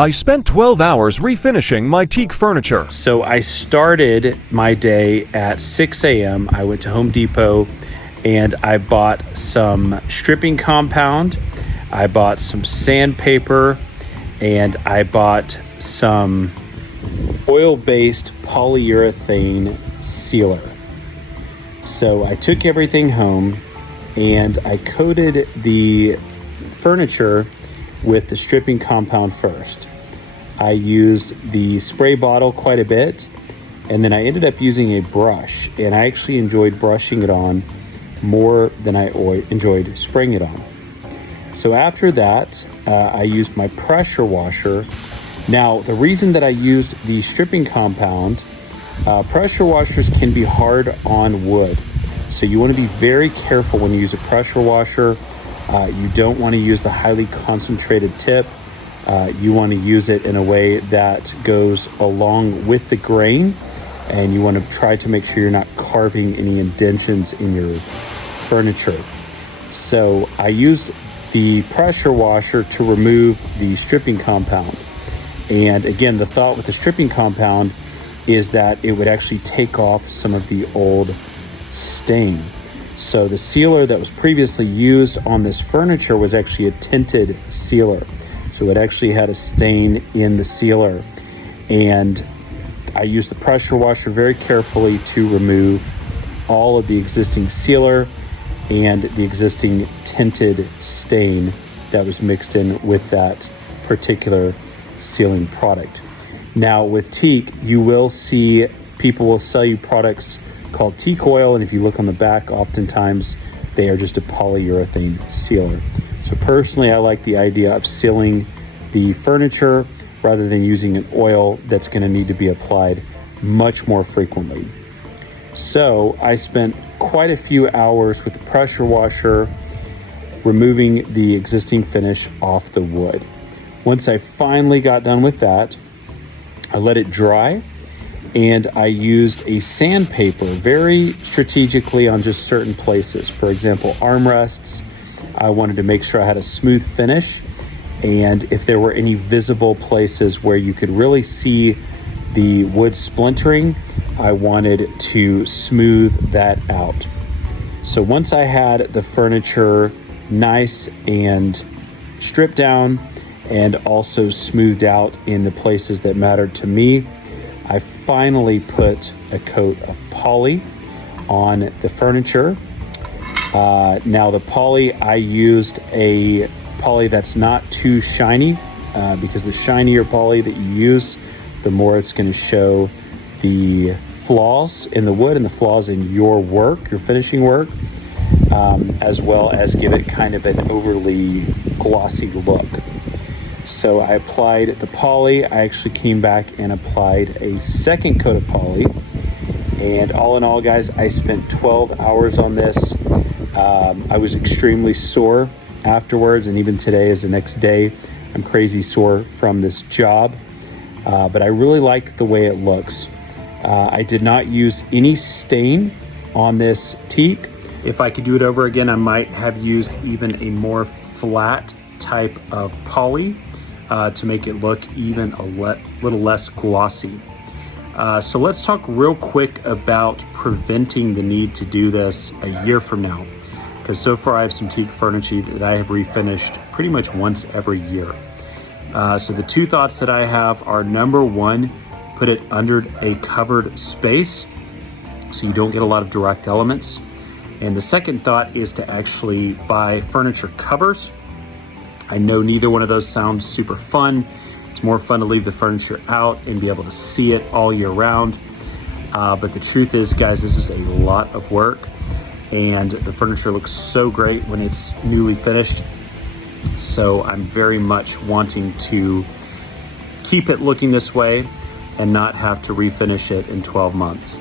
I spent 12 hours refinishing my teak furniture. So I started my day at 6 a.m. I went to Home Depot and I bought some stripping compound. I bought some sandpaper and I bought some oil-based polyurethane sealer. So I took everything home and I coated the furniture with the stripping compound first. I used the spray bottle quite a bit, and then I ended up using a brush, and I actually enjoyed brushing it on more than I enjoyed spraying it on. So after that, I used my pressure washer. Now, the reason that I used the stripping compound, pressure washers can be hard on wood. So you want to be very careful when you use a pressure washer. You don't want to use the highly concentrated tip. You want to use it in a way that goes along with the grain, and you want to try to make sure you're not carving any indentions in your furniture. So I used the pressure washer to remove the stripping compound. And again, the thought with the stripping compound is that it would actually take off some of the old stain. So the sealer that was previously used on this furniture was actually a tinted sealer. So it actually had a stain in the sealer. And I used the pressure washer very carefully to remove all of the existing sealer and the existing tinted stain that was mixed in with that particular sealing product. Now with teak, you will see people will sell you products called teak oil, and if you look on the back, oftentimes they are just a polyurethane sealer. So personally, I like the idea of sealing the furniture rather than using an oil that's going to need to be applied much more frequently. So I spent quite a few hours with the pressure washer removing the existing finish off the wood. Once I finally got done with that, I let it dry, and I used a sandpaper very strategically on just certain places. For example, armrests, I wanted to make sure I had a smooth finish, and if there were any visible places where you could really see the wood splintering, I wanted to smooth that out. So once I had the furniture nice and stripped down and also smoothed out in the places that mattered to me, I finally put a coat of poly on the furniture. Now the poly, I used a poly that's not too shiny, because the shinier poly that you use, the more it's going to show the flaws in the wood and the flaws in your work, your finishing work, as well as give it kind of an overly glossy look. So I applied the poly. I actually came back and applied a second coat of poly. And all in all, guys, I spent 12 hours on this. I was extremely sore afterwards, and even today is the next day. I'm crazy sore from this job, but I really liked the way it looks. I did not use any stain on this teak. If I could do it over again, I might have used even a more flat type of poly to make it look even a little less glossy. So let's talk real quick about preventing the need to do this a year from now. Because so far I have some teak furniture that I have refinished pretty much once every year. So the two thoughts that I have are, number one, put it under a covered space so you don't get a lot of direct elements. And the second thought is to actually buy furniture covers. I know neither one of those sounds super fun. It's more fun to leave the furniture out and be able to see it all year round. But the truth is, guys, this is a lot of work, and the furniture looks so great when it's newly finished. So I'm very much wanting to keep it looking this way and not have to refinish it in 12 months.